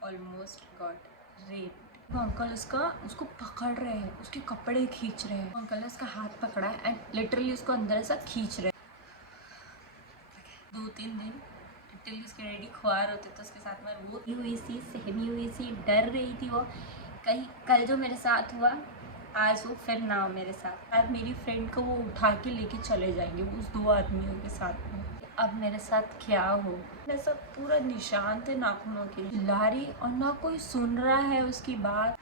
Almost got raped. वो uncle उसको पकड़ रहे हैं, उसके कपड़े खींच रहे हैं। अंकल ने उसका हाथ पकड़ा है एंड लिटरली उसको अंदर से खींच रहे हैं। 2-3 दिन लिटरली उसके डैडी खुआर होते तो उसके साथ में वो हुई सी, सहमी हुई सी, डर रही थी वो। कहीं कल जो मेरे साथ हुआ आज वो फिर ना हो मेरे साथ। आज मेरी फ्रेंड को वो उठा के लेके चले जाएंगे उस 2 आदमियों के साथ में। अब मेरे साथ क्या हो, मेरे सब पूरा निशान थे नाखूनों के। चिल्ला रही और ना कोई सुन रहा है उसकी बात।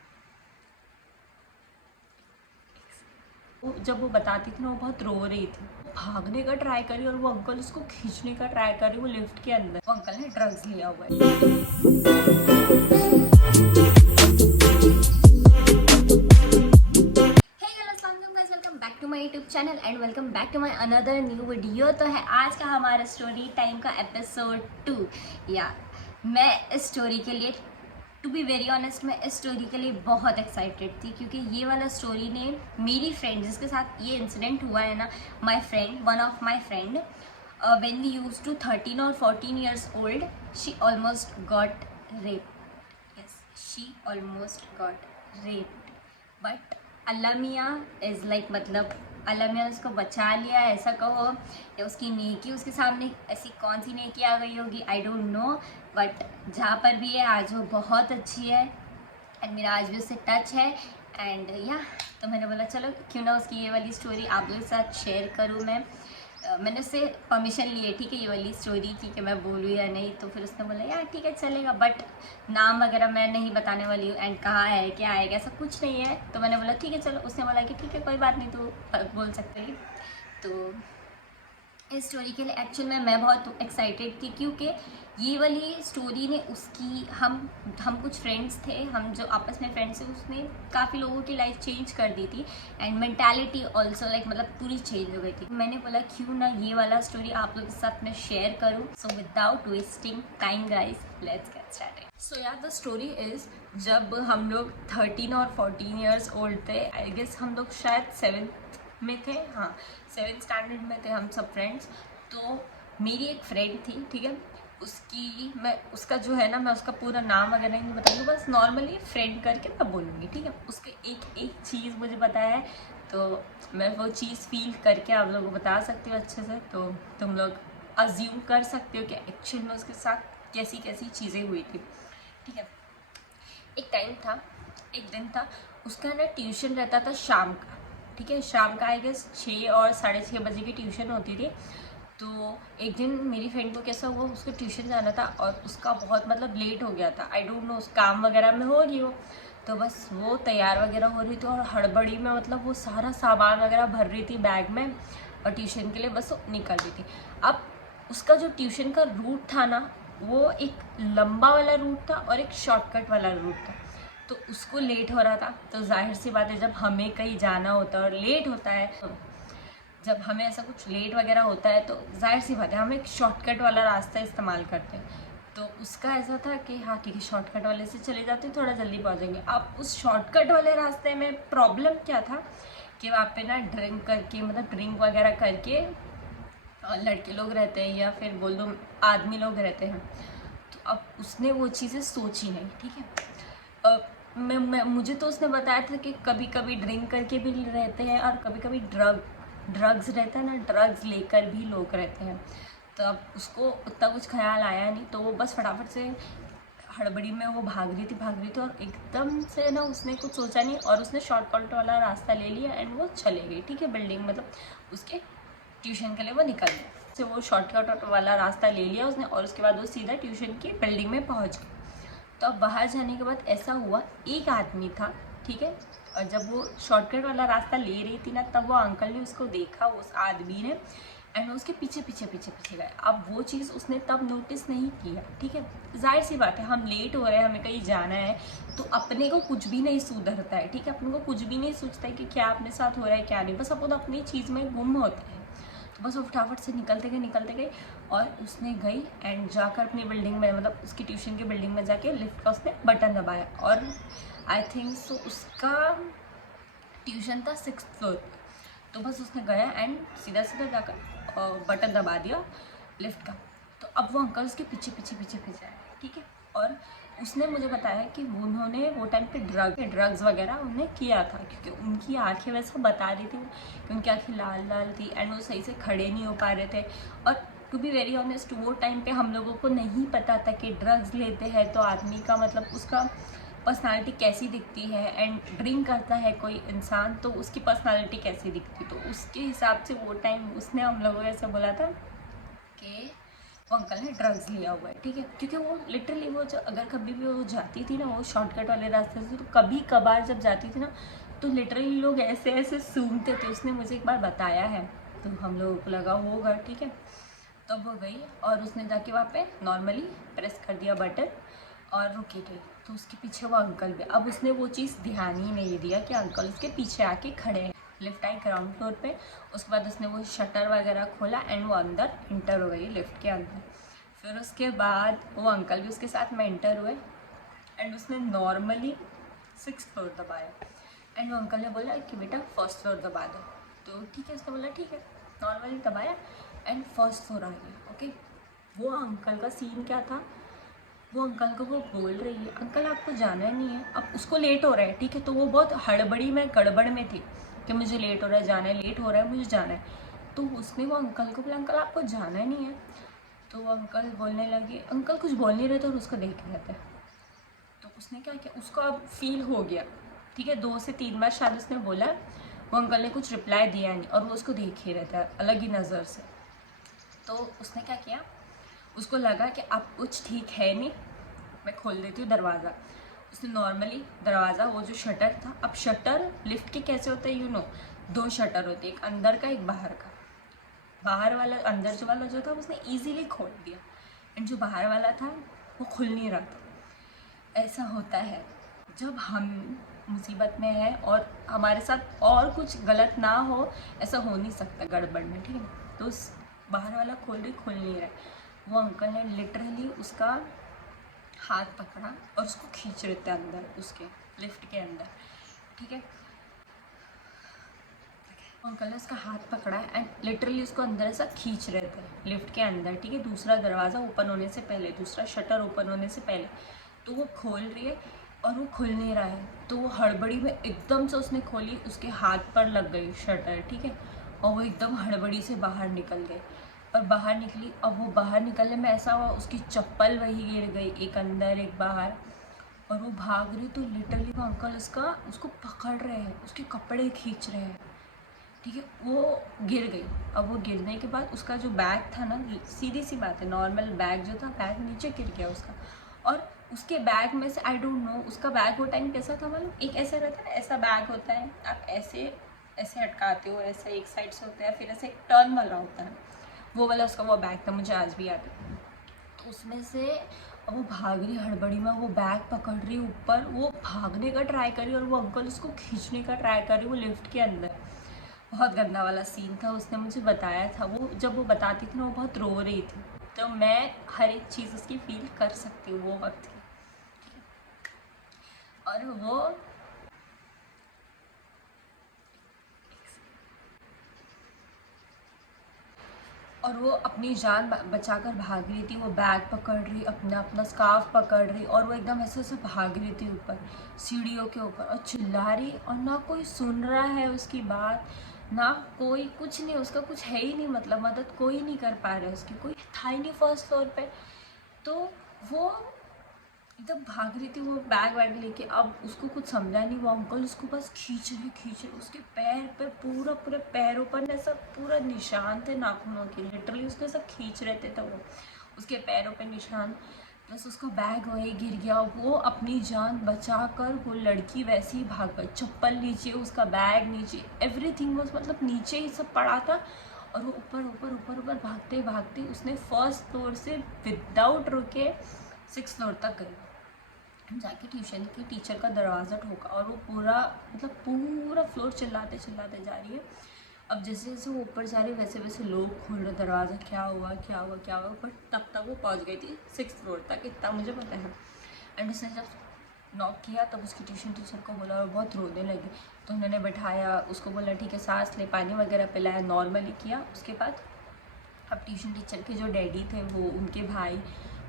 जब वो बताती थी ना वो बहुत रो रही थी, भागने का ट्राई करी और वो अंकल उसको खींचने का ट्राई करी वो लिफ्ट के अंदर। वो अंकल ने ड्रग्स लिया हुआ है। Channel and welcome back to my another new video. तो है आज का हमारा स्टोरी टाइम का एपिसोड 2। या मैं इस स्टोरी के लिए टू बी वेरी ऑनेस्ट मैं इस स्टोरी के लिए बहुत एक्साइटेड थी, क्योंकि ये वाला स्टोरी ने मेरी फ्रेंड जिसके साथ ये इंसिडेंट हुआ है ना, my friend, one of my friend, when we used to 13 और 14 years old, she almost got raped. Yes, she almost got raped, but Allah मियाँ इज़ लाइक, मतलब अल्लाह मियाँ उसको बचा लिया, ऐसा कहो, या उसकी नेकी उसके सामने ऐसी कौन सी नेकी आ गई होगी, आई डोंट नो। बट जहाँ पर भी है आज वो बहुत अच्छी है एंड मेरा आज भी उससे टच है। एंड या तो मैंने बोला चलो क्यों ना उसकी ये वाली स्टोरी आप लोगों के साथ शेयर करूँ मैं। मैंने उससे परमिशन ली है, ठीक है, ये वाली स्टोरी की कि मैं बोलूँ या नहीं। तो फिर उसने बोला यार ठीक है चलेगा, बट नाम वगैरह मैं नहीं बताने वाली हूँ एंड कहाँ है क्या आएगा ऐसा कुछ नहीं है। तो मैंने बोला ठीक है चलो। उसने बोला कि ठीक है कोई बात नहीं, तो बोल सकते हैं। तो इस स्टोरी के लिए एक्चुअल में मैं बहुत एक्साइटेड थी, क्योंकि ये वाली स्टोरी ने उसकी हम कुछ फ्रेंड्स थे, हम जो आपस में फ्रेंड्स थे, उसने काफ़ी लोगों की लाइफ चेंज कर दी थी एंड मेंटालिटी ऑल्सो लाइक, मतलब पूरी चेंज हो गई थी। मैंने बोला क्यों ना ये वाला स्टोरी आप लोगों के साथ मैं शेयर करूँ। So without wasting time guys, let's get started. So यार द स्टोरी इज़, जब हम लोग 13 और 14 years ओल्ड थे, आई गेस हम लोग शायद 7th में थे, हाँ 7th स्टैंडर्ड में थे हम सब फ्रेंड्स। तो मेरी एक फ्रेंड थी, ठीक है, मैं उसका जो है ना, मैं उसका पूरा नाम वगैरह नहीं बताऊँगी, बस नॉर्मली फ्रेंड करके मैं बोलूँगी, ठीक है। उसके एक एक चीज़ मुझे पता है, तो मैं वो चीज़ फील करके आप लोगों को बता सकती हूँ अच्छे से। तो तुम लोग अज्यूम कर सकते हो कि एक्चुअल में उसके साथ कैसी कैसी चीज़ें हुई थी, ठीक है। एक दिन था उसका ना ट्यूशन रहता था शाम का, ठीक है, शाम का आई गेस 6 और 6:30 बजे की ट्यूशन होती थी। तो एक दिन मेरी फ्रेंड को कैसा हुआ, उसको ट्यूशन जाना था और उसका बहुत मतलब लेट हो गया था, आई डोंट नो उस काम वगैरह में हो रही हो। तो बस वो तैयार वगैरह हो रही थी और हड़बड़ी में मतलब वो सारा सामान वगैरह भर रही थी बैग में और ट्यूशन के लिए बस वो निकल रही थी। अब उसका जो ट्यूशन का रूट था ना, वो एक लंबा वाला रूट था और एक शॉर्टकट वाला रूट था। तो उसको लेट हो रहा था, तो जाहिर सी बात है जब हमें कहीं जाना होता है और लेट होता है, तो जब हमें ऐसा कुछ लेट वगैरह होता है तो जाहिर सी बात है हम एक शॉर्टकट वाला रास्ता इस्तेमाल करते हैं। तो उसका ऐसा था कि हाँ ठीक है शॉर्टकट वाले से चले जाते हैं, थोड़ा जल्दी पहुँचेंगे। अब उस शॉर्टकट वाले रास्ते में प्रॉब्लम क्या था कि वहाँ पे ना ड्रिंक करके, मतलब ड्रिंक वगैरह करके लड़के लोग रहते हैं या फिर बोल दो आदमी लोग रहते हैं। तो अब उसने वो चीज़ें सोची नहीं, ठीक है। मुझे तो उसने बताया था कि कभी कभी ड्रिंक करके भी रहते हैं और कभी कभी ड्रग्स रहता है ना, ड्रग्स लेकर भी लोग रहते हैं। तो अब उसको उतना कुछ ख्याल आया नहीं, तो वो बस फटाफट से हड़बड़ी में वो भाग रही थी और एकदम से ना उसने कुछ सोचा नहीं और उसने शॉर्टकट वाला रास्ता ले लिया एंड वो चले गई, ठीक है, बिल्डिंग, मतलब उसके ट्यूशन के लिए वो निकल गई। तो वो शॉर्टकट वाला रास्ता ले लिया उसने और उसके बाद वो सीधा ट्यूशन की बिल्डिंग में पहुँच गई। तो अब बाहर जाने के बाद ऐसा हुआ, एक आदमी था, ठीक है, और जब वो शॉर्टकट वाला रास्ता ले रही थी ना, तब वो अंकल ने उसको देखा, उस आदमी ने, एंड उसके पीछे पीछे पीछे पीछे गए। अब वो चीज़ उसने तब नोटिस नहीं किया, ठीक है, जाहिर सी बात है हम लेट हो रहे हैं, हमें कहीं जाना है, तो अपने को कुछ भी नहीं सुधरता है, ठीक है, अपने को कुछ भी नहीं सोचता है कि क्या अपने साथ हो रहा है क्या नहीं, बस अपन अपनी चीज़ में गुम होता है। तो बस वो फटाफट से निकलते गए और उसने गई एंड जाकर अपनी बिल्डिंग में, मतलब उसकी ट्यूशन की बिल्डिंग में जाके लिफ्ट का उसने बटन दबाया और आई थिंक सो उसका ट्यूशन था 6th फ्लोर पर। तो बस उसने गया एंड सीधा सीधा जाकर बटन दबा दिया लिफ्ट का। तो अब वो अंकल उसके पीछे पीछे पीछे पीछे आए, ठीक है, और उसने मुझे बताया कि उन्होंने वो टाइम पे ड्रग्स वगैरह उन्हें किया था, क्योंकि उनकी आंखें वैसा बता रही थी कि उनकी आंखें लाल लाल थी एंड वो सही से खड़े नहीं हो पा रहे थे। और टू बी वेरी ऑनेस्ट, वो टाइम पे हम लोगों को नहीं पता था कि ड्रग्स लेते हैं तो आदमी का मतलब उसका पर्सनालिटी कैसी दिखती है, एंड ड्रिंक करता है कोई इंसान तो उसकी पर्सनालिटी कैसी दिखती। तो उसके हिसाब से वो टाइम उसने हम लोगों को ऐसा बोला था कि वो अंकल ने ड्रग्स लिया हुआ है, ठीक है। क्योंकि वो लिटरली वो जो अगर कभी भी वो जाती थी ना वो शॉर्टकट वाले रास्ते से, तो कभी कभार जब जाती थी ना तो लिटरली लोग ऐसे ऐसे सूंघते थे। उसने मुझे एक बार बताया है, तो हम लोगों को लगा होगा, ठीक है। तब वो गई और उसने जाके वहाँ पे नॉर्मली प्रेस कर दिया बटन और रुकी गई। तो उसके पीछे वो अंकल भी, अब उसने वो चीज़ ध्यान ही नहीं दिया कि अंकल उसके पीछे आके खड़े हैं। लिफ्ट आई ग्राउंड फ्लोर पे, उसके बाद उसने वो शटर वगैरह खोला एंड वो अंदर इंटर हो गई लिफ्ट के अंदर। फिर उसके बाद वो अंकल भी उसके साथ में इंटर हुए एंड उसने नॉर्मली 6th फ्लोर दबाया एंड वो अंकल ने बोला कि बेटा 1st फ्लोर दबा दो। तो ठीक है, उसने बोला ठीक है, नॉर्मली दबाया एंड 1st फ्लोर आ गया। ओके, वो अंकल का सीन क्या था, वो अंकल को वो बोल रही है अंकल आपको जाना नहीं है, अब उसको लेट हो रहा है, ठीक है। तो वो बहुत हड़बड़ी में गड़बड़ में थी कि मुझे लेट हो रहा है, जाना है, लेट हो रहा है, मुझे जाना है। तो उसने वो अंकल को बोला अंकल आपको जाना नहीं है। तो वो अंकल बोलने लगे, अंकल कुछ बोल नहीं रहे थे और उसको देख रहे थे। तो उसने क्या किया, उसको अब फील हो गया, ठीक है। 2 से 3 बार शायद उसने बोला, वो अंकल ने कुछ रिप्लाई दिया नहीं और वो उसको देख ही रहता है अलग ही नज़र से। तो उसने क्या किया, उसको लगा कि अब कुछ ठीक है नहीं, मैं खोल देती हूँ दरवाज़ा। उसने नॉर्मली दरवाज़ा, वो जो शटर था, अब शटर लिफ्ट के कैसे होते हैं, 2 शटर होते हैं, एक अंदर का एक बाहर का। बाहर वाला, अंदर जो वाला जो था उसने इजीली खोल दिया एंड जो बाहर वाला था वो खुल नहीं रहा था। ऐसा होता है जब हम मुसीबत में हैं और हमारे साथ और कुछ गलत ना हो, ऐसा हो नहीं सकता गड़बड़ में, ठीक है। तो उस बाहर वाला खुल नहीं रहा है। वो अंकल ने लिटरली उसका हाथ पकड़ा और उसको खींच रहे थे अंदर, उसके लिफ्ट के अंदर, ठीक है। अंकल ने उसका हाथ पकड़ा एंड लिटरली उसको अंदर ऐसा खींच रहे थे लिफ्ट के अंदर, ठीक है। दूसरा दरवाज़ा ओपन होने से पहले, दूसरा शटर ओपन होने से पहले। तो वो खोल रही है और वो खुल नहीं रहा है। तो वो हड़बड़ी में एकदम से उसने खोली, उसके हाथ पर लग गई शटर, ठीक है। और वो एकदम हड़बड़ी से बाहर निकल गए और बाहर निकली। अब वो बाहर निकलने में ऐसा हुआ उसकी चप्पल वही गिर गई, एक अंदर एक बाहर, और वो भाग रही। तो लिटरली वो अंकल उसको पकड़ रहे हैं, उसके कपड़े खींच रहे हैं, ठीक है। वो गिर गई। अब वो गिरने के बाद उसका जो बैग था ना, सीधी सी बात है, नॉर्मल बैग जो था, बैग नीचे गिर गया उसका। और उसके बैग में से आई डोंट नो उसका बैग वो टाइम कैसा था मालूम, एक ऐसा रहता है, ऐसा बैग होता है, आप ऐसे ऐसे अटकाते हो, ऐसा एक साइड से होता है, फिर ऐसे एक टर्न वाला होता है, वो वाला उसका वो बैग था, मुझे आज भी याद है। तो उसमें से वो भाग रही हड़बड़ी में, वो बैग पकड़ रही ऊपर, वो भागने का ट्राई करी और वो अंकल उसको खींचने का ट्राई कर रही वो लिफ्ट के अंदर। बहुत गंदा वाला सीन था, उसने मुझे बताया था। वो जब वो बताती थी ना वो बहुत रो रही थी, तो मैं हर एक चीज़ उसकी फील कर सकती हूँ वो वक्त की। और वो अपनी जान बचाकर भाग रही थी। वो बैग पकड़ रही, अपना स्कार्फ पकड़ रही और वो एकदम ऐसे ऐसे भाग रही थी ऊपर सीढ़ियों के ऊपर और चिल्ला रही, और ना कोई सुन रहा है उसकी बात, ना कोई, कुछ नहीं, उसका कुछ है ही नहीं, मतलब मदद कोई नहीं कर पा रहा है उसकी, कोई था ही नहीं 1st फ्लोर पे। तो वो एकदम भाग रही थी वो बैग वैग लेके। अब उसको कुछ समझा नहीं, वो अंकल उसको बस खींच रहे, उसके पैर पे पूरे पैरों पर ना सब पूरा निशान थे नाखूनों के, लिटरली उसको सब खींच रहे थे, तो वो उसके पैरों पे निशान, प्लस उसका बैग वही गिर गया। वो अपनी जान बचा कर वो लड़की वैसे ही भाग गई, चप्पल नीचे, उसका बैग नीचे, एवरीथिंग वाज मतलब नीचे ही सब पड़ा था। और वो ऊपर भागते भागते उसने 1st फ्लोर से विदाउट रुके 6th फ्लोर तक गई, जाके ट्यूशन की टीचर का दरवाज़ा ठोका और वो पूरा फ्लोर चिल्लाते जा रही है। अब जैसे जैसे वो ऊपर जा रही है वैसे वैसे लोग खोल रहे दरवाज़ा, क्या हुआ, बट तब तक वो पहुंच गई थी 6th फ्लोर तक, इतना मुझे पता है। एंड उसने जब नॉक किया तब उसकी ट्यूशन टीचर को बोला और बहुत रोने लगी, तो उन्होंने बैठाया, उसको बोला ठीक है सांस ले, पानी वगैरह पिलाया, नॉर्मली किया। उसके बाद अब ट्यूशन टीचर के जो डैडी थे, वो उनके भाई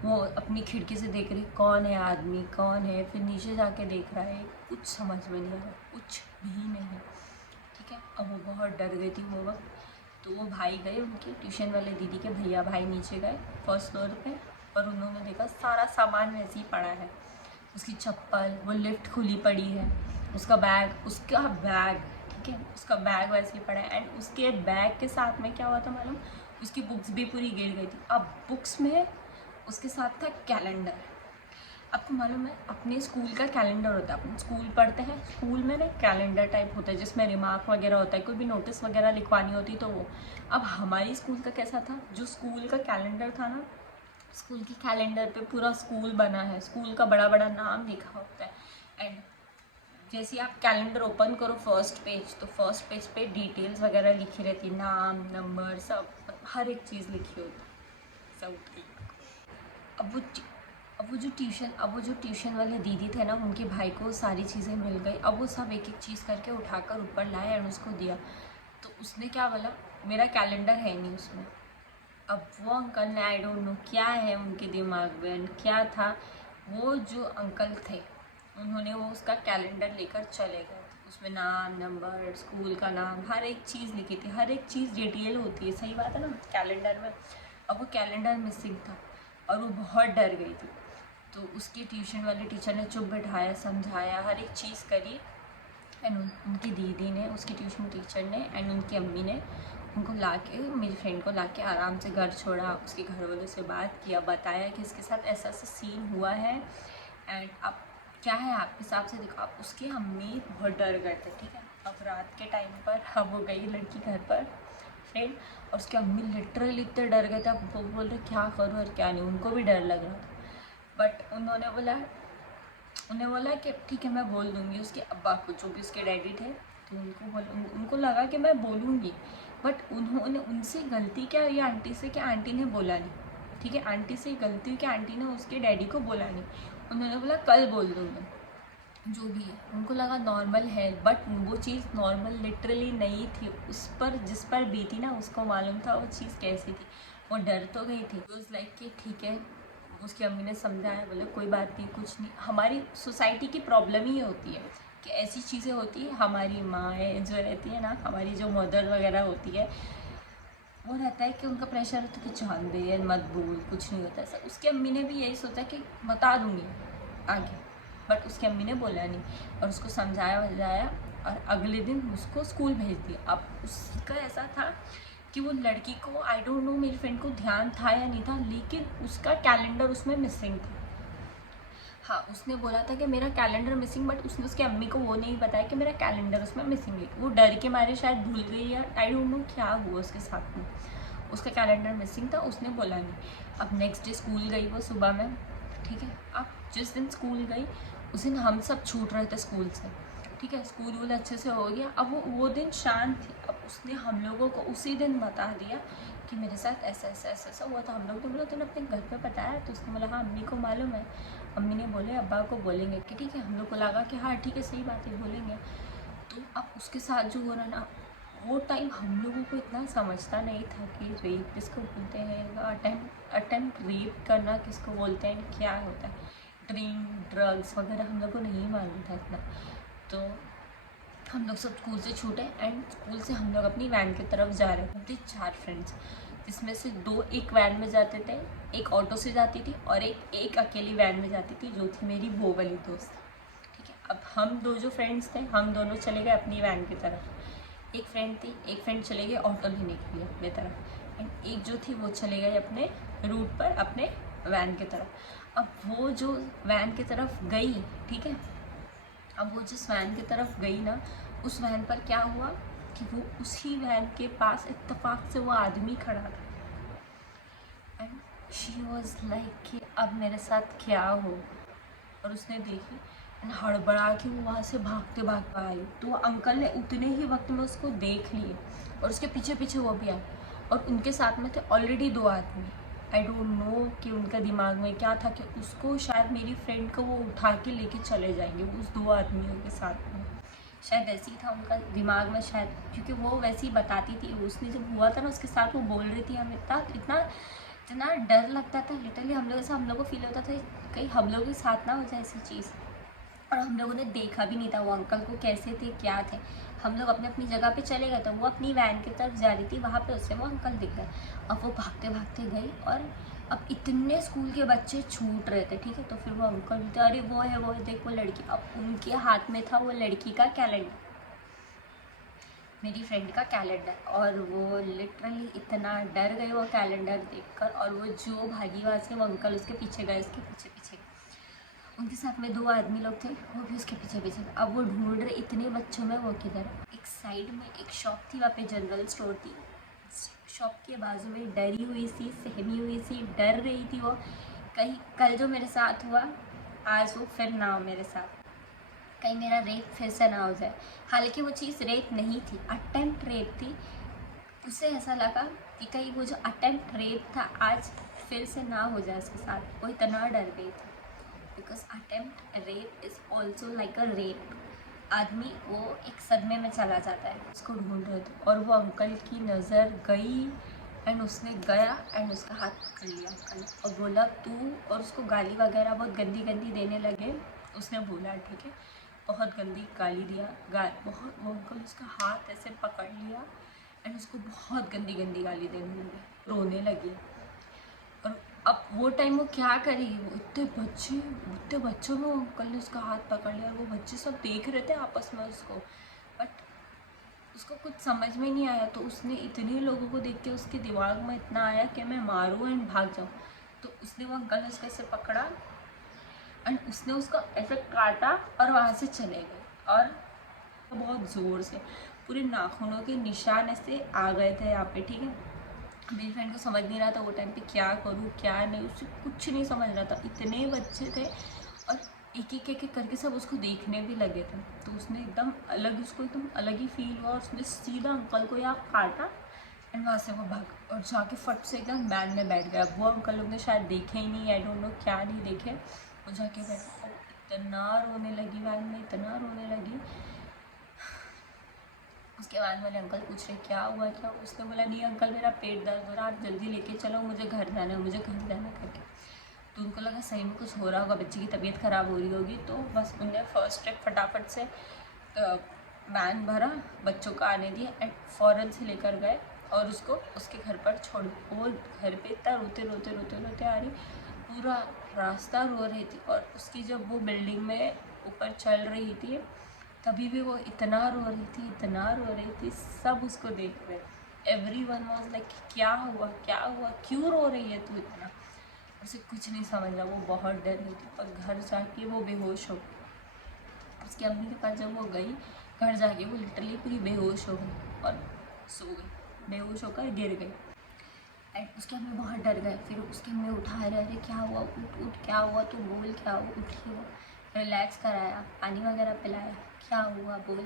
वो अपनी खिड़की से देख रही कौन है आदमी, कौन है, फिर नीचे जाके देख रहा है, कुछ समझ में नहीं आ रहा, कुछ भी नहीं। ठीक है, अब वो बहुत डर गई थी वो वक्त। तो वो भाई गए, उनके ट्यूशन वाले दीदी के भैया भाई नीचे गए फर्स्ट फ्लोर पे, और उन्होंने देखा सारा सामान वैसे ही पड़ा है, उसकी चप्पल, वो लिफ्ट खुली पड़ी है, उसका बैग, ठीक है, उसका बैग वैसे ही पड़ा है। एंड उसके बैग के साथ में क्या हुआ था मालूम, उसकी बुक्स भी पूरी गिर गई थी। अब बुक्स में उसके साथ था कैलेंडर। आपको मालूम है अपने स्कूल का कैलेंडर होता है, अपन स्कूल पढ़ते हैं, स्कूल में ना कैलेंडर टाइप होता है जिसमें रिमार्क वगैरह होता है, कोई भी नोटिस वगैरह लिखवानी होती तो वो। अब हमारी स्कूल का कैसा था, जो स्कूल का कैलेंडर था ना, स्कूल की कैलेंडर पे पूरा स्कूल बना है, स्कूल का बड़ा बड़ा नाम लिखा होता है। एंड जैसे आप कैलेंडर ओपन करो फर्स्ट पेज, तो फर्स्ट पेज पे डिटेल्स वगैरह लिखी रहती, नाम, नंबर, सब, हर एक चीज़ लिखी होती सब। अब वो जो ट्यूशन वाले दीदी थे ना, उनके भाई को सारी चीज़ें मिल गई। अब वो सब एक एक चीज़ करके उठाकर ऊपर लाए और उसको दिया। तो उसने क्या बोला, मेरा कैलेंडर है नहीं उसमें। अब वो अंकल ने, आई डोंट नो क्या है उनके दिमाग में, क्या था, वो जो अंकल थे उन्होंने वो उसका कैलेंडर लेकर चले गए। उसमें नाम, नंबर, स्कूल का नाम, हर एक चीज़ लिखी थी, हर एक चीज़ डिटेल होती है, सही बात है ना कैलेंडर में। अब वो कैलेंडर मिसिंग था और वो बहुत डर गई थी। तो उसके ट्यूशन वाले टीचर ने चुप बैठाया, समझाया, हर एक चीज़ करी। एंड उनकी दीदी ने, उसकी ट्यूशन टीचर ने एंड उनकी अम्मी ने उनको लाके, मेरी फ्रेंड को लाके आराम से घर छोड़ा, उसके घर वालों से बात किया, बताया कि इसके साथ ऐसा ऐसा सीन हुआ है एंड अब क्या है आपके हिसाब से देखो। आप उसकी अम्मी बहुत डर गए थे। ठीक है, अब रात के टाइम पर अब वो गई लड़की घर पर फ्रेंड, और उसकी अम्मी लिटरली इतने डर गए थे। अब वो बोल रहे क्या करूँ और क्या नहीं, उनको भी डर लग रहा था। बट उन्हें बोला कि ठीक है मैं बोल दूँगी उसके अब्बा को, जो भी उसके डैडी थे। तो उनको लगा कि मैं बोलूँगी, बट उन्होंने, उनसे गलती क्या हुई आंटी से, कि आंटी ने बोला नहीं। ठीक है, आंटी से गलती हुई कि आंटी ने उसके डैडी को बोला नहीं। उन्होंने बोला कल बोल दूँगी, जो भी है। उनको लगा नॉर्मल है, बट वो चीज़ नॉर्मल लिटरली नहीं थी। उस पर, जिस पर बीती ना, उसको मालूम था वो चीज़ कैसी थी। वो डर तो गई थी, उस लाइक कि ठीक है। उसकी अम्मी ने समझाया, बोले कोई बात नहीं, कुछ नहीं। हमारी सोसाइटी की प्रॉब्लम ही होती है कि ऐसी चीज़ें होती है। हमारी माएँ जो रहती है ना, हमारी जो मदर वगैरह होती है, वो रहता है कि उनका प्रेशर होता है कि जान दे, मत बोल, कुछ नहीं होता ऐसा। उसकी अम्मी ने भी यही सोचा कि बता दूँगी आगे, बट उसकी अम्मी ने बोला नहीं और उसको समझाया वजाया, और अगले दिन उसको स्कूल भेज दिया। अब उसका ऐसा था कि वो लड़की को, आई डोंट नो मेरी फ्रेंड को ध्यान था या नहीं था, लेकिन उसका कैलेंडर उसमें मिसिंग था। हाँ, उसने बोला था कि मेरा कैलेंडर मिसिंग, बट उसने उसकी अम्मी को वो नहीं बताया कि मेरा कैलेंडर उसमें मिसिंग है। वो डर के मारे शायद भूल गई, या आई डोंट नो क्या हुआ उसके साथ में। उसका कैलेंडर मिसिंग था, उसने बोला नहीं। अब नेक्स्ट डे स्कूल गई वो सुबह में। ठीक है, अब जिस दिन स्कूल गई उस दिन हम सब छूट रहे थे स्कूल से। ठीक है, स्कूल वूल अच्छे से हो गया। अब वो दिन शांत थी। अब उसने हम लोगों को उसी दिन बता दिया कि मेरे साथ ऐसा ऐसा ऐसा ऐसा हुआ था। हम लोग ने बोला तूने अपने घर पे बताया? तो उसने बोला हाँ अम्मी को मालूम है। अम्मी ने बोले अब्बा को बोलेंगे कि ठीक है। हम लोग को लगा कि हाँ ठीक है, सही बात है, बोलेंगे। तो अब उसके साथ जो हो रहा ना, वो टाइम हम लोगों को इतना समझता नहीं था कि रेप किसको बोलते हैं, अटेम्प्ट रेप करना किसको बोलते हैं, क्या होता है, ड्रिंक, ड्रग्स वगैरह हम लोग को नहीं मालूम था इतना। तो हम लोग सब स्कूल से छूटे एंड स्कूल से हम लोग अपनी वैन की तरफ जा रहे थे, 4 फ्रेंड्स, जिसमें से 2 एक वैन में जाते थे, एक ऑटो से जाती थी और एक अकेली वैन में जाती थी, जो थी मेरी वो वाली दोस्त। ठीक है, अब हम 2 जो फ्रेंड्स थे, हम दोनों चले गए अपनी वैन की तरफ। एक फ्रेंड चले गए ऑटो लेने के लिए अपनी तरफ, एंड एक जो थी वो चले गए अपने रूट पर, अपने वैन की तरफ। अब वो जो वैन की तरफ गई, ठीक है, अब वो जिस वैन की तरफ गई ना, उस वैन पर क्या हुआ कि वो उसी वैन के पास इत्तेफाक से वो आदमी खड़ा था। एंड शी वॉज लाइक कि अब मेरे साथ क्या हो, और उसने देखी एंड हड़बड़ा के वो वहाँ से भागते भागते आई। तो वो अंकल ने उतने ही वक्त में उसको देख लिए और उसके पीछे पीछे वो भी आए, और उनके साथ में थे ऑलरेडी 2 आदमी। आई डोंट नो कि उनका दिमाग में क्या था कि उसको शायद मेरी फ्रेंड को वो उठा के लेके चले जाएंगे उस 2 आदमियों के साथ में। शायद ऐसे ही था उनका दिमाग में शायद, क्योंकि वो वैसे ही बताती थी। उसने जब हुआ था ना उसके साथ, वो बोल रही थी हम इतना इतना इतना डर लगता था लिटरली, हम लोग को फील होता था कहीं हम लोग के साथ ना हो जाए ऐसी चीज़। और हम लोगों ने देखा भी नहीं था वो अंकल को कैसे थे क्या थे। हम लोग अपनी अपनी जगह पे चले गए, तो वो अपनी वैन की तरफ जा रही थी, वहाँ पे उससे वो अंकल दिख गए। अब वो भागते भागते गई, और अब इतने स्कूल के बच्चे छूट रहे थे, ठीक है। तो फिर वो अंकल बोलते अरे वो है देख वो लड़की। अब उनके हाथ में था वो लड़की का कैलेंडर, मेरी फ्रेंड का कैलेंडर, और वो लिटरली इतना डर गए वो कैलेंडर देखकर। और वो जो भागी वहाँ से, वो अंकल उसके पीछे गए, उसके पीछे पीछे। उनके साथ में 2 आदमी लोग थे, वो भी उसके पीछे पीछे। अब वो ढूंढ रहे इतने बच्चों में वो किधर। एक साइड में एक शॉप थी, वहाँ पे जनरल स्टोर थी। शॉप के बाजू में डरी हुई सी, सहमी हुई सी, डर रही थी वो, कहीं कल जो मेरे साथ हुआ आज वो फिर ना हो मेरे साथ, कहीं मेरा रेप फिर से ना हो जाए। हालांकि वो चीज़ रेप नहीं थी, अटेम्प्ट रेप थी। उसे ऐसा लगा कि कहीं वो जो अटेम्प्ट रेप था आज फिर से ना हो जाए उसके साथ। वो इतना डर गई थी, because attempt rape is also like a rape. आदमी वो एक सदमे में चला जाता है। उसको ढूंढ रहे थे, और वो अंकल की नज़र गई, एंड उसने गया एंड उसका हाथ पकड़ लिया अंकल, और बोला तू, और उसको गाली वगैरह बहुत गंदी गंदी देने लगे। उसने बोला ठीक है, बहुत गंदी गाली दिया, बहुत। वो अंकल उसका हाथ ऐसे पकड़ लिया एंड उसको बहुत गंदी गंदी गाली देने लगे, रोने लगी। और अब वो टाइम वो क्या करेगी, वो इतने बच्चों में वो अंकल ने उसका हाथ पकड़ लिया, और वो बच्चे सब देख रहे थे आपस में उसको, बट उसको कुछ समझ में नहीं आया। तो उसने इतने लोगों को देख के उसके दिमाग में इतना आया कि मैं मारूं एंड भाग जाऊं। तो उसने वो अंकल ने उसका ऐसे पकड़ा एंड उसने उसको ऐसे काटा और वहाँ से चले गए। और बहुत ज़ोर से पूरे नाखूनों के निशान ऐसे आ गए थे यहाँ पे, ठीक है। मेरी फ्रेंड को समझ नहीं रहा था वो टाइम पे क्या करूँ क्या नहीं, उसे कुछ नहीं समझ रहा था, इतने बच्चे थे, और एक करके सब उसको देखने भी लगे थे। तो उसने एकदम अलग, उसको एकदम अलग ही फील हुआ, और उसने सीधा अंकल को यहाँ काटा एंड वहाँ से वो भाग और जाके फट से एकदम वैन में बैठ गया। वो अंकल लोग ने शायद देखे ही नहीं, आई डोंट नो क्या नहीं देखे, वो जाके बैठ, इतना रोने लगी वैन में, इतना रोने लगी। उसके बाद वाले अंकल पूछ रहे क्या हुआ क्या। उसने बोला नहीं अंकल मेरा पेट दर्द हो रहा, आप जल्दी लेके चलो, मुझे घर जाना है, मुझे घर जाना करके। तो उनको लगा सही में कुछ हो रहा होगा, बच्चे की तबीयत ख़राब हो रही होगी। तो बस उन्हें फर्स्ट ट्रिप फटाफट से वैन भरा, बच्चों को आने दिया एंड फ़ौरन से लेकर गए और उसको उसके घर पर छोड़। वो घर पे इतना रोते रोते रोते रोते आ रही, पूरा रास्ता रो रही थी। और उसकी जब वो बिल्डिंग में ऊपर चल रही थी तभी भी वो इतना रो रही थी, इतना रो रही थी, सब उसको देख रहे। एवरी वन वॉज लाइक क्या हुआ क्यों रो रही है तू इतना। उसे कुछ नहीं समझ रहा, वो बहुत डर रही थी। और घर जाके वो बेहोश हो गई। उसकी अम्मी के पास जब वो गई, घर जाके वो लिटरली पूरी बेहोश हो गई और सो गई, बेहोश होकर गिर गई। एंड उसके अम्मी बहुत डर गए। फिर उसके अम्मी उठा रहे, अरे क्या हुआ, उठ उठ, क्या हुआ, तू बोल क्या हुआ, उठी हो। रिलैक्स कराया, पानी वगैरह पिलाया, क्या हुआ बोल।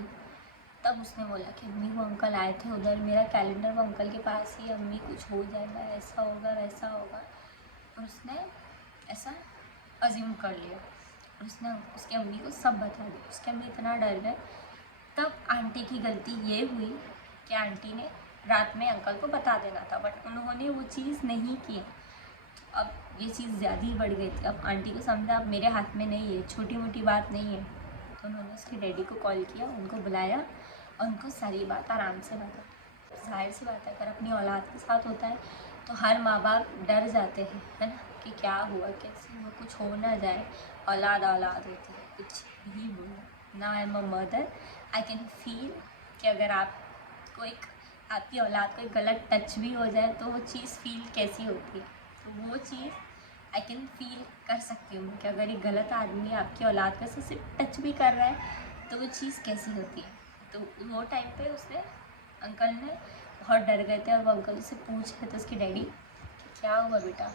तब उसने बोला कि अम्मी वो अंकल आए थे उधर, मेरा कैलेंडर वो अंकल के पास ही, अम्मी कुछ हो जाएगा, ऐसा होगा वैसा होगा। और उसने ऐसा अज्यूम कर लिया और उसने उसकी अम्मी को सब बता दिया। उसके अम्मी इतना डर गए। तब आंटी की गलती ये हुई कि आंटी ने रात में अंकल को बता देना था, बट उन्होंने वो चीज़ नहीं की। अब ये चीज़ ज़्यादा ही बढ़ गई थी। अब आंटी को समझा अब मेरे हाथ में नहीं है, छोटी मोटी बात नहीं है। तो उन्होंने उसके डैडी को कॉल किया, उनको बुलाया और उनको सारी बात आराम से बता। जाहिर सी बात है अगर अपनी औलाद के साथ होता है तो हर माँ बाप डर जाते हैं, है ना, कि क्या हुआ कैसे हुआ, कुछ हो ना जाए। औलाद औलाद होती है, कुछ भी बोलो। ना I am a mother, I can feel कि अगर आपको एक आपकी औलाद को एक गलत टच भी हो जाए तो वो चीज़ फील कैसी होती है। तो वो चीज़ आई कैन फील कर सकती हूँ कि अगर एक गलत आदमी आपकी औलाद का सिर्फ टच भी कर रहा है तो वो चीज़ कैसी होती है। तो वो टाइम पे उसने अंकल ने बहुत डर गए थे और वो अंकल से पूछ रहे थे उसके डैडी कि क्या हुआ बेटा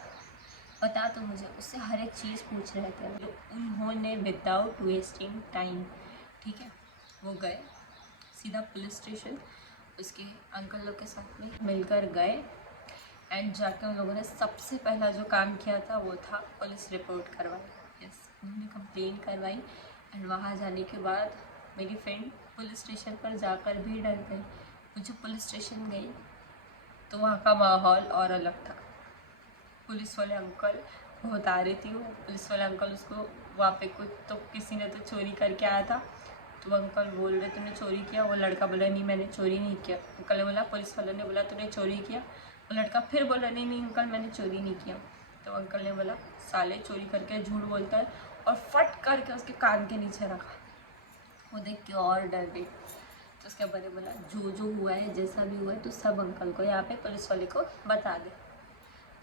बता तो मुझे। उससे हर एक चीज़ पूछ रहे थे। तो उन्होंने विदाउट वेस्टिंग टाइम, ठीक है, वो गए सीधा पुलिस स्टेशन, उसके अंकल लोग के साथ में मिलकर गए एंड जाके उन लोगों ने सबसे पहला जो काम किया था वो था पुलिस रिपोर्ट करवाई। यस, उन्होंने कंप्लेन करवाई एंड वहाँ जाने के बाद मेरी फ्रेंड पुलिस स्टेशन पर जाकर भी डर गई। वो जो पुलिस स्टेशन गई तो वहाँ का माहौल और अलग था। पुलिस वाले अंकल वो बता रही थी, वो पुलिस वाले अंकल उसको वहाँ पे कुछ तो किसी ने तो चोरी करके आया था, तो अंकल बोल रहे तूने चोरी किया। वो लड़का बोला नहीं मैंने चोरी नहीं किया। अंकल ने बोला, पुलिस वाले ने बोला तूने चोरी किया। वो लड़का फिर बोला नहीं नहीं अंकल मैंने चोरी नहीं किया। तो अंकल ने बोला साले चोरी करके झूठ बोलता है, और फट करके उसके कान के नीचे रखा। वो देख के और डर गई। तो उसके बाद बोला जो जो हुआ है जैसा भी हुआ है तो सब अंकल को यहाँ पे पुलिस वाले को बता दे।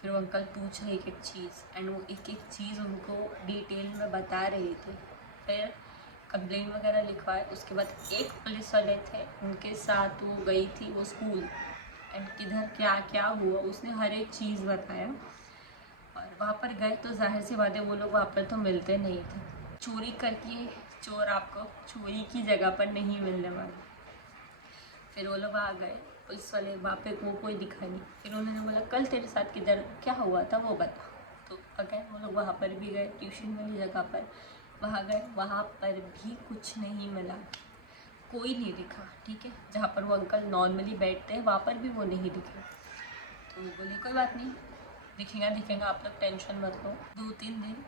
फिर वो अंकल पूछ रहे एक एक चीज़, एंड वो एक एक चीज़ उनको डिटेल में बता रहे थे। फिर कंप्लेन वगैरह लिखवाए। उसके बाद एक पुलिस वाले थे, उनके साथ वो गई थी वो स्कूल, एंड किधर क्या क्या हुआ उसने हर एक चीज़ बताया। और वहाँ पर गए तो जाहिर सी बात है वो लोग वहाँ पर तो मिलते नहीं थे। चोरी करके चोर आपको चोरी की जगह पर नहीं मिलने वाले। फिर वो लोग आ गए, पुलिस वाले वहाँ पे वो कोई दिखा नहीं। फिर उन्होंने बोला कल तेरे साथ किधर क्या हुआ था वो बता। तो अगर वो लोग वहाँ पर भी गए, ट्यूशन वाली जगह पर वहाँ गए, वहाँ पर भी कुछ नहीं मिला, कोई नहीं दिखा। ठीक है, जहाँ पर वो अंकल नॉर्मली बैठते हैं वहाँ पर भी वो नहीं दिखे। तो बोले कोई बात नहीं, दिखेगा दिखेगा, आप लोग टेंशन मत लो। 2-3 दिन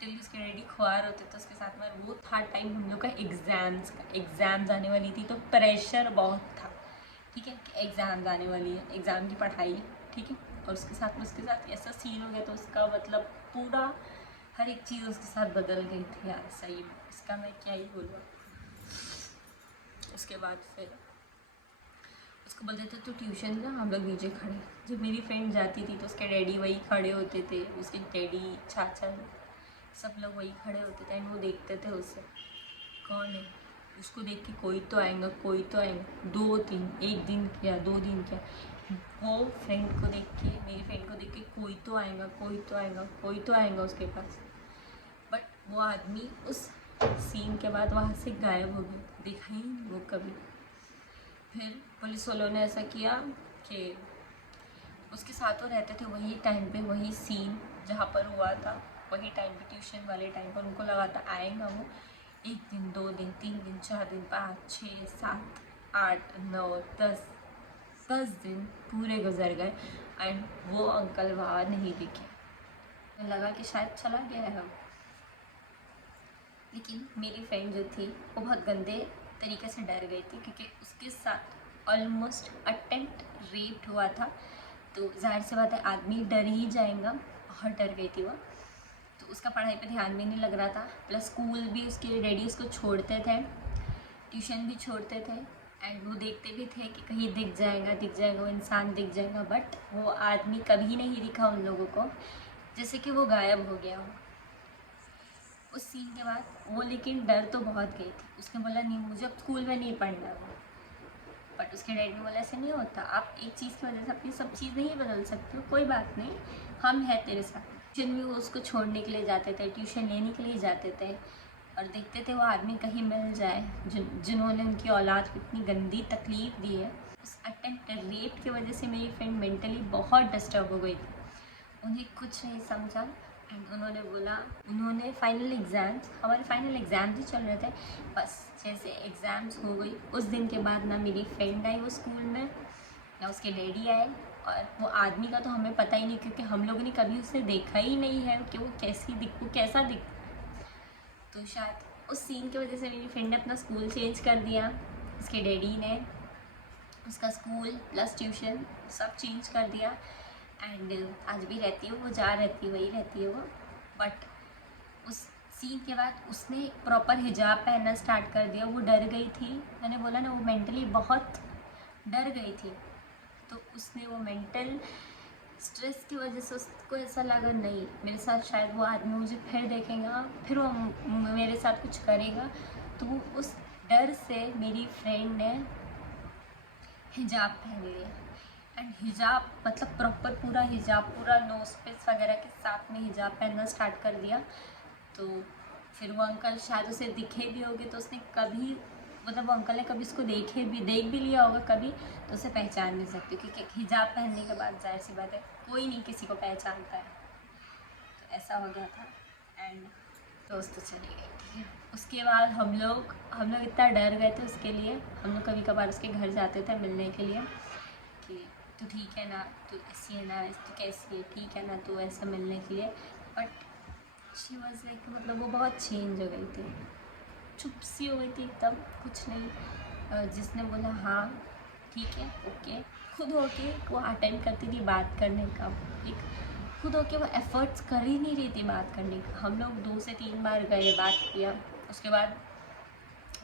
टिल उसके रेडी खुआर होते तो उसके साथ में वो था टाइम हम लोग का एग्ज़ाम्स आने वाली थी, तो प्रेशर बहुत था। ठीक है कि एग्ज़ाम्स आने वाली है, एग्ज़ाम की पढ़ाई, ठीक है। और उसके साथ ऐसा सीन हो गया तो उसका मतलब पूरा हर एक चीज़ उसके साथ बदल गई थी यार, सही में इसका मैं क्या ही बोलूँ। उसके बाद फिर उसको बोलते थे तो ट्यूशन जा, हम लोग नीचे खड़े। जब मेरी फ्रेंड जाती थी तो उसके डैडी वही खड़े होते थे, उसके डैडी चाचा सब लोग वही खड़े होते थे, एंड वो देखते थे उसे कौन है। उसको देख के कोई तो आएगा कोई तो आएगा। 2-3 एक दिन किया 2 दिन किया, वो फ्रेंड को देख के मेरी फ्रेंड को देख के कोई तो आएगा कोई तो आएगा कोई तो आएगा उसके पास। बट वो आदमी उस सीन के बाद वहाँ से गायब हो गया, देखा ही नहीं वो कभी। फिर पुलिस वालों ने ऐसा किया कि उसके साथ वो रहते थे वही टाइम पे वही सीन जहाँ पर हुआ था, वही टाइम पे ट्यूशन वाले टाइम पर उनको लगा था आएगा वो। 1 दिन 2 दिन 3 दिन 4 दिन 5 6 7 8 9 10 दिन पूरे गुजर गए, एंड वो अंकल वहाँ नहीं दिखे। मुझे लगा कि शायद चला गया है हम। लेकिन मेरी फ्रेंड जो थी वो बहुत गंदे तरीके से डर गई थी, क्योंकि उसके साथ ऑलमोस्ट अटेम्प्ट रेप हुआ था। तो जाहिर सी बात है आदमी डर ही जाएगा, बहुत डर गई थी वो। तो उसका पढ़ाई पे ध्यान भी नहीं लग रहा था, प्लस स्कूल भी उसके डैडी उसको छोड़ते थे, ट्यूशन भी छोड़ते थे, एंड वो देखते भी थे कि कहीं दिख जाएगा वो इंसान दिख जाएगा। बट वो आदमी कभी नहीं दिखा उन लोगों को, जैसे कि वो गायब हो गया हो। उस सीन के बाद वो लेकिन डर तो बहुत गई थी। उसने बोला नहीं मुझे अब स्कूल में नहीं पढ़ना है। बट उसके डैडी ने बोला ऐसे नहीं होता, आप एक चीज़ की वजह से अपनी सब चीज़ नहीं बदल सकते हो, कोई बात नहीं, हम हैं तेरे साथ। ट्यूशन भी वो उसको छोड़ने के लिए जाते थे, ट्यूशन लेने के लिए जाते थे, और देखते थे वो आदमी कहीं मिल जाए जिन्होंने उनकी औलाद को इतनी गंदी तकलीफ़ दी है। उस अटेम्प्ट रेप की वजह से मेरी फ्रेंड मेंटली बहुत डिस्टर्ब हो गई थी, उन्हें कुछ नहीं समझा। एंड उन्होंने बोला, उन्होंने हमारे फाइनल एग्ज़ाम्स ही चल रहे थे, बस जैसे एग्ज़ाम्स हो गई उस दिन के बाद ना मेरी फ्रेंड आई वो स्कूल में, ना उसके डैडी आए, और वो आदमी का तो हमें पता ही नहीं, क्योंकि हम लोगों ने कभी उसे देखा ही नहीं है कि वो कैसा दिख। तो शायद उस सीन की वजह से मेरी फ्रेंड ने अपना स्कूल चेंज कर दिया, उसके डैडी ने उसका स्कूल प्लस ट्यूशन सब चेंज कर दिया। एंड आज भी रहती है वो, वही रहती है वो। बट उस सीन के बाद उसने प्रॉपर हिजाब पहनना स्टार्ट कर दिया। वो डर गई थी, मैंने बोला ना वो मेंटली बहुत डर गई थी। तो उसने वो मेंटल स्ट्रेस की वजह से उसको ऐसा लगा नहीं मेरे साथ शायद वो आदमी मुझे फिर देखेगा, फिर वो मेरे साथ कुछ करेगा। तो वो उस डर से मेरी फ्रेंड ने हिजाब पहन लिया। एंड हिजाब मतलब प्रॉपर पूरा हिजाब, पूरा नोज पिस वगैरह के साथ में हिजाब पहनना स्टार्ट कर दिया। तो फिर वो अंकल शायद उसे दिखे भी होंगे, तो उसने कभी मतलब वो अंकल ने कभी उसको देख भी लिया होगा कभी, तो उसे पहचान नहीं सकती, क्योंकि हिजाब पहनने के बाद जाहिर सी बात है कोई नहीं किसी को पहचानता है। तो ऐसा हो गया था, एंड दोस्त तो चली गई। ठीक है, उसके बाद हम लोग इतना डर गए थे उसके लिए, हम लोग कभी कभार उसके घर जाते थे मिलने के लिए कि तो ठीक है ना, तो ऐसी है ना, तो कैसी है, ठीक है ना, तो ऐसा मिलने के लिए। बट शी वॉज लाइक, मतलब वो बहुत चेंज हो गई थी, चुप सी हो गई थी एकदम, कुछ नहीं। जिसने बोला हाँ ठीक है ओके, खुद होके वो अटेंड करती थी बात करने का, एक खुद होके वो एफ़र्ट्स कर ही नहीं रही थी बात करने का। हम लोग 2 से 3 बार गए, बात किया, उसके बाद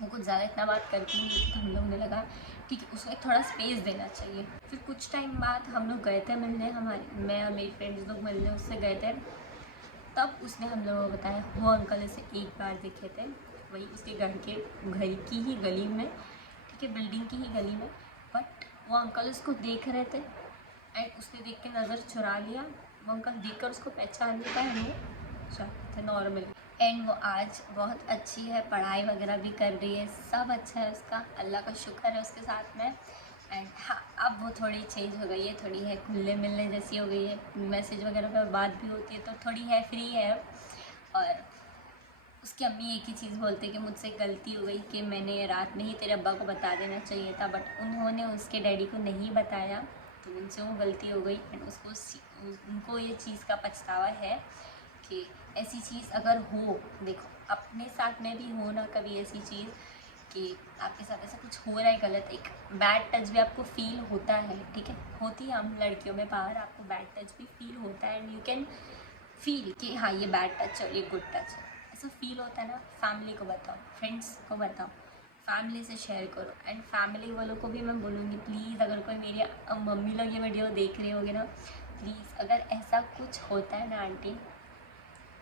वो कुछ ज़्यादा इतना बात करती नहीं थी, तो हम लोग ने लगा ठीक है उसको एक थोड़ा स्पेस देना चाहिए। फिर कुछ टाइम बाद हम लोग गए थे मिलने, हमारे मैं और मेरी फ्रेंड्स लोग मिलने उससे गए थे। तब उसने हम लोगों को बताया वो अंकल इसे एक बार दिखे थे, वही उसके घर की ही गली में, ठीक है, बिल्डिंग की ही गली में। बट वो अंकल उसको देख रहे थे एंड उसने देख के नज़र चुरा लिया। वो अंकल देखकर उसको पहचान लिया एंड वो जाते थे नॉर्मल। एंड वो आज बहुत अच्छी है, पढ़ाई वगैरह भी कर रही है, सब अच्छा है उसका, अल्लाह का शुक्र है उसके साथ में। एंड हाँ, अब वो थोड़ी चेंज हो गई है, थोड़ी है खुले मिलने जैसी हो गई है, मैसेज वगैरह पर बात भी होती है, तो थोड़ी है फ्री है। और उसकी अम्मी एक ही चीज़ बोलते कि मुझसे गलती हो गई कि मैंने रात में ही तेरे अब्बा को बता देना चाहिए था, बट उन्होंने उसके डैडी को नहीं बताया, तो उनसे वो गलती हो गई। एंड उनको ये चीज़ का पछतावा है कि ऐसी चीज़ अगर हो, देखो अपने साथ में भी हो ना कभी ऐसी चीज़ कि आपके साथ ऐसा कुछ हो रहा है गलत, एक बैड टच भी आपको फील होता है, ठीक है, होती है हम लड़कियों में बाहर, आपको बैड टच भी फील होता है एंड यू कैन फील कि हाँ ये बैड टच है और ये गुड टच है, ऐसा फील होता है ना। फैमिली को बताओ, फ्रेंड्स को बताओ, फैमिली से शेयर करो। एंड फैमिली वालों को भी मैं बोलूँगी प्लीज़, अगर कोई मेरी मम्मी लोग ये वीडियो देख रही होगी ना, प्लीज़ अगर ऐसा कुछ होता है ना आंटी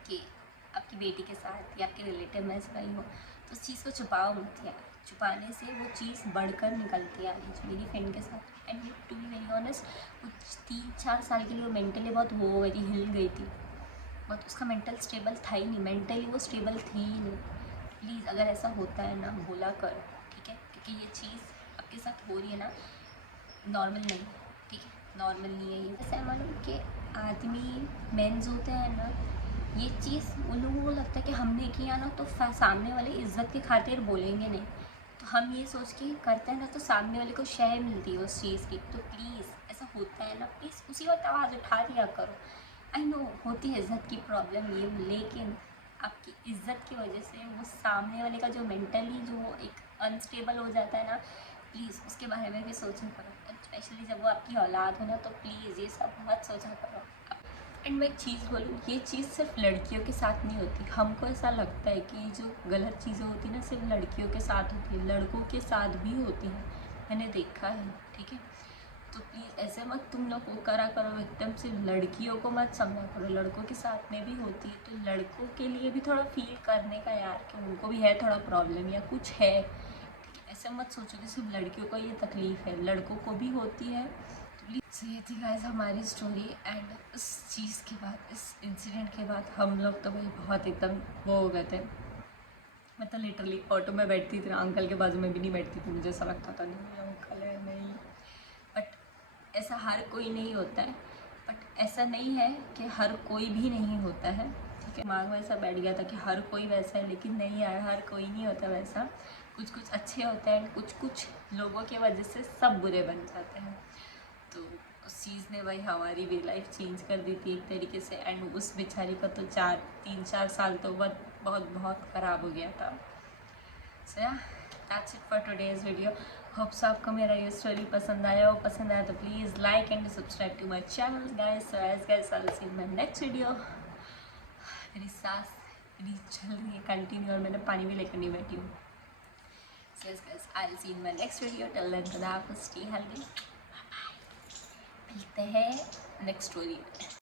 कि आपकी बेटी के साथ या आपके रिलेटिव में ऐसा ही हो, तो उस चीज़ को छुपाओ मत यार, छुपाने से वो चीज़ बढ़कर निकलती है आगे। मेरी फ्रेंड के साथ and to be very honest, कुछ 3-4 साल के लिए वो मेंटली बहुत वो हो गई थी, हिल गई थी, बट उसका मेंटल स्टेबल था ही नहीं, मेंटली वो स्टेबल थी ही नहीं। प्लीज़ अगर ऐसा होता है ना बोला करो, ठीक है, क्योंकि ये चीज़ आपके साथ हो रही है ना, नॉर्मल नहीं, ठीक है, नॉर्मल नहीं है ये। ऐसा मालूम कि आदमी मेंस होते हैं ना, ये चीज़ उन लोगों को लगता है कि हमने किया ना तो सामने वाले इज्जत की खातिर बोलेंगे नहीं, तो हम ये सोच के करते हैं ना, तो सामने वाले को शय मिलती है उस चीज़ की। तो प्लीज़ ऐसा होता है ना, प्लीज़ उसी वक्त आवाज़ उठा दिया करो। आई नो होती है इज़्ज़त की प्रॉब्लम ये, लेकिन आपकी इज़्ज़त की वजह से वो सामने वाले का जो मेंटली जो एक अनस्टेबल हो जाता है ना, प्लीज़ उसके बारे में भी सोचा करो। स्पेशली जब वो आपकी औलाद हो ना, तो प्लीज़ ये सब मत सोचा करो। एंड मैं एक चीज़ बोलूँ, ये चीज़ सिर्फ लड़कियों के साथ नहीं होती। हमको ऐसा लगता है कि जो गलत चीज़ें होती हैं ना सिर्फ लड़कियों के साथ होती है, लड़कों के साथ भी होती हैं, मैंने देखा है, ठीक है। तो प्लीज़ ऐसे मत तुम लोग वो करा करो, एकदम से लड़कियों को मत समझा करो, लड़कों के साथ में भी होती है, तो लड़कों के लिए भी थोड़ा फील करने का यार कि उनको भी है थोड़ा प्रॉब्लम या कुछ है, ठीक है। ऐसे मत सोचो कि सिर्फ लड़कियों को ये तकलीफ़ है, लड़कों को भी होती है। तो प्लीज़ ये थी गाइस हमारी स्टोरी। एंड इस चीज़ के बाद, इस इंसिडेंट के बाद हम लोग तो भाई बहुत एकदम वो हो गए थे। मैं तो लिटरली ऑटो में बैठती थी, अंकल के बाजू में भी नहीं बैठती थी, मुझे ऐसा लगता था नहीं अंकल है नहीं। बट ऐसा हर कोई नहीं होता है, बट ऐसा नहीं है कि हर कोई भी नहीं होता है, ठीक है। दिमाग में ऐसा बैठ गया था कि हर कोई वैसा है, लेकिन नहीं यार, हर कोई नहीं होता वैसा। कुछ कुछ अच्छे होते हैं, कुछ कुछ लोगों की वजह से सब बुरे बन जाते हैं। तो उस चीज़ ने भाई हमारी भी लाइफ चेंज कर दी थी एक तरीके से। एंड उस बेचारी का तो 3-4 साल तो बहुत बहुत ख़राब हो गया था। सो या that's it for today's video. Hopes आपको मेरा ये स्टोरी पसंद आया हो। पसंद आया तो please like and subscribe to my channel guys. So as guys I will see in my next video. मेरी सांस मेरी चल रही है कंटिन्यू और मैंने पानी भी लेकर नहीं बैठी हूँ। So as guys I will see in my next video. Till then खुदा हाफिज़, स्टे हेल्दी। मिलते हैं नेक्स्ट स्टोरी में।